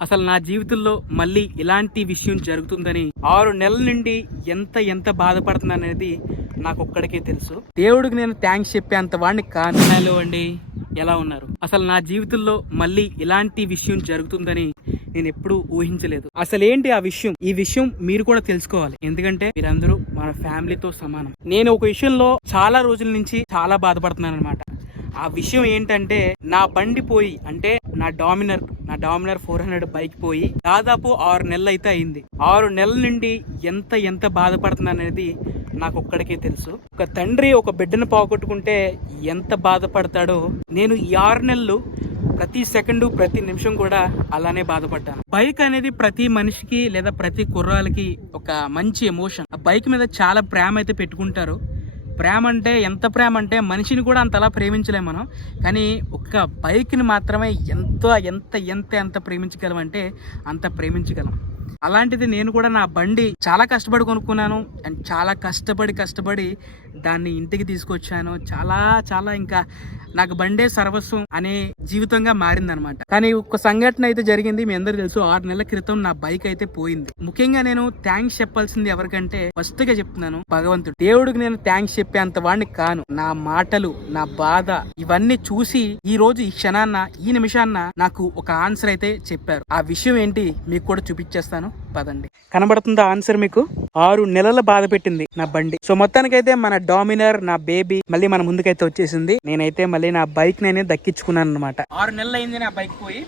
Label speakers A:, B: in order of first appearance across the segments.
A: అసలు నా జీవితంలో మళ్ళీ ఇలాంటి విషయం జరుగుతుందని ఆరు నెలల నుండి ఎంత ఎంత బాధపడుతున్నా అనేది నాకు ఒక్కడికే తెలుసు. దేవుడికి నేను థ్యాంక్స్ చెప్పేంత వాడిని కాను అండి ఎలా ఉన్నారు? అసలు నా జీవితంలో మళ్ళీ ఇలాంటి విషయం జరుగుతుందని నేను ఎప్పుడూ ఊహించలేదు. అసలు ఏంటి ఆ విషయం? ఈ విషయం మీరు కూడా తెలుసుకోవాలి. ఎందుకంటే మీరందరూ మన ఫ్యామిలీతో సమానం. నేను ఒక విషయంలో చాలా రోజుల నుంచి చాలా బాధపడుతున్నాను అనమాట ఆ విషయం ఏంటంటే నా బండి పోయి అంటే నా డామినర్ నా డామినర్ ఫోర్ హండ్రెడ్ బైక్ పోయి దాదాపు ఆరు నెలలు అయితే అయింది. ఆరు నెలల నుండి ఎంత ఎంత బాధపడుతుంది అనేది నాకు ఒక్కడికే తెలుసు. ఒక తండ్రి ఒక బిడ్డను పోగొట్టుకుంటే ఎంత బాధపడతాడో నేను ఈ ఆరు నెలలు ప్రతి సెకండ్ ప్రతి నిమిషం కూడా అలానే బాధపడ్డాను. బైక్ అనేది ప్రతి మనిషికి లేదా ప్రతి కుర్రాలకి ఒక మంచి ఎమోషన్. ఆ బైక్ మీద చాలా ప్రేమ అయితే పెట్టుకుంటారు. ప్రేమ అంటే ఎంత ప్రేమ అంటే మనిషిని కూడా అంతలా ప్రేమించలేం మనం. కానీ ఒక్క బైక్ని మాత్రమే ఎంత ఎంత ఎంత ఎంత ప్రేమించగలం అంటే అంత ప్రేమించగలం. అలాంటిది నేను కూడా నా బండి చాలా కష్టపడి కొనుక్కున్నాను. అండ్ చాలా కష్టపడి కష్టపడి దాన్ని ఇంటికి తీసుకొచ్చాను. చాలా చాలా ఇంకా నాకు బండే సర్వస్వం అనే జీవితంగా మారిందనమాట కానీ ఒక సంఘటన అయితే జరిగింది మీ అందరు తెలుసు. ఆరు నెలల క్రితం నా బైక్ అయితే పోయింది. ముఖ్యంగా నేను థ్యాంక్స్ చెప్పాల్సింది ఎవరికంటే ఫస్ట్గా చెప్తున్నాను భగవంతుడు. దేవుడికి నేను థ్యాంక్స్ చెప్పేంత వాడిని కాను. నా మాటలు నా బాధ ఇవన్నీ చూసి ఈ రోజు ఈ క్షణాన్న ఈ నిమిషాన్న నాకు ఒక ఆన్సర్ అయితే చెప్పారు. ఆ విషయం ఏంటి మీకు కూడా చూపించేస్తాను. పదండి. కనబడుతుందా ఆన్సర్ మీకు? ఆరు నెలల బాధ పెట్టింది నా బండి. సో మొత్తానికైతే మన డామినర్ నా బేబీ మళ్ళీ మన ముందుకైతే వచ్చేసింది. నేనైతే మళ్ళీ నా బైక్ నేనే దక్కించుకున్నాను అనమాట ఆరు నెలలు అయింది నా బైక్ పోయి.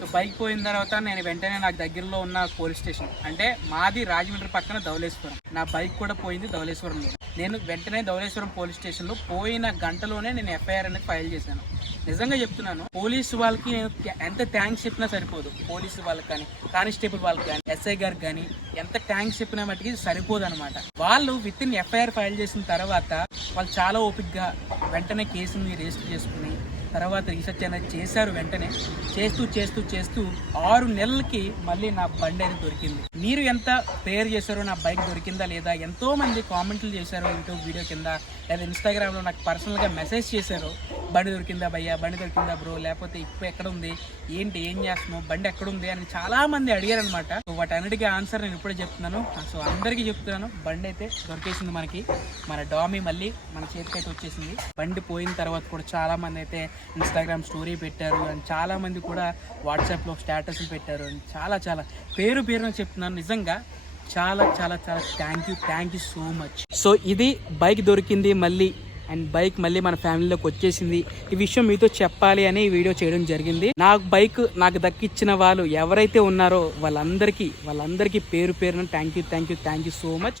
A: సో బైక్ పోయిన తర్వాత నేను వెంటనే నాకు దగ్గరలో ఉన్న పోలీస్ స్టేషన్ అంటే మాది రాజమండ్రి పక్కన ధవలేశ్వరం నా బైక్ కూడా పోయింది ధవలేశ్వరంలో నేను వెంటనే ధవలేశ్వరం పోలీస్ స్టేషన్లో పోయిన గంటలోనే నేను ఎఫ్ఐఆర్ అనేది ఫైల్ చేశాను. నిజంగా చెప్తున్నాను పోలీసు వాళ్ళకి నేను ఎంత థ్యాంక్స్ చెప్పినా సరిపోదు. పోలీసు వాళ్ళకి కానీ కానిస్టేబుల్ వాళ్ళకి కానీ ఎస్ఐ గారికి కానీ ఎంత థ్యాంక్స్ చెప్పినా మటుకి సరిపోదు అనమాట వాళ్ళు విత్ ఇన్ ఎఫ్ఐఆర్ ఫైల్ చేసిన తర్వాత వాళ్ళు చాలా ఓపిక్గా వెంటనే కేసుని రిజిస్టర్ చేసుకుని తర్వాత రీసెర్చ్ అనేది చేశారు వెంటనే. చేస్తూ చేస్తూ చేస్తూ ఆరు నెలలకి మళ్ళీ నా బండి అనేది దొరికింది. మీరు ఎంత ప్రేయర్ చేశారో నా బైక్ దొరికిందా లేదా ఎంతో మంది కామెంట్లు చేశారు యూట్యూబ్ వీడియో కింద లేదా ఇన్స్టాగ్రామ్లో నాకు పర్సనల్గా మెసేజ్ చేశారు బండి దొరికిందా భయ్యా? బండి దొరికిందా బ్రో? లేకపోతే ఇప్పుడు ఎక్కడ ఉంది ఏంటి? ఏం చేస్తున్నావు? బండి ఎక్కడ ఉంది అని చాలా మంది అడిగారు అనమాట వాటన్నిటికీ ఆన్సర్ నేను ఇప్పుడే చెప్తున్నాను. సో అందరికీ చెప్తున్నాను. బండి అయితే దొరికేసింది మనకి. మన డామీ మళ్ళీ మన చేతికి అయితే వచ్చేసింది. బండి పోయిన తర్వాత కూడా చాలా మంది అయితే ఇన్స్టాగ్రామ్ స్టోరీ పెట్టారు. అండ్ చాలా మంది కూడా వాట్సాప్లో స్టేటస్లు పెట్టారు. అండ్ చాలా చాలా పేరు పేరున చెప్తున్నాను నిజంగా. చాలా చాలా చాలా thank you. Thank you so much. So ఇది బైక్ దొరికింది మళ్ళీ అండ్ బైక్ మళ్ళీ మన ఫ్యామిలీలోకి వచ్చేసింది. ఈ విషయం మీతో చెప్పాలి అని ఈ వీడియో చేయడం జరిగింది. నాకు బైక్ నాకు దక్కిచ్చిన వాళ్ళు ఎవరైతే ఉన్నారో వాళ్ళందరికీ వాళ్ళందరికీ పేరు పేరున thank you thank you thank you so much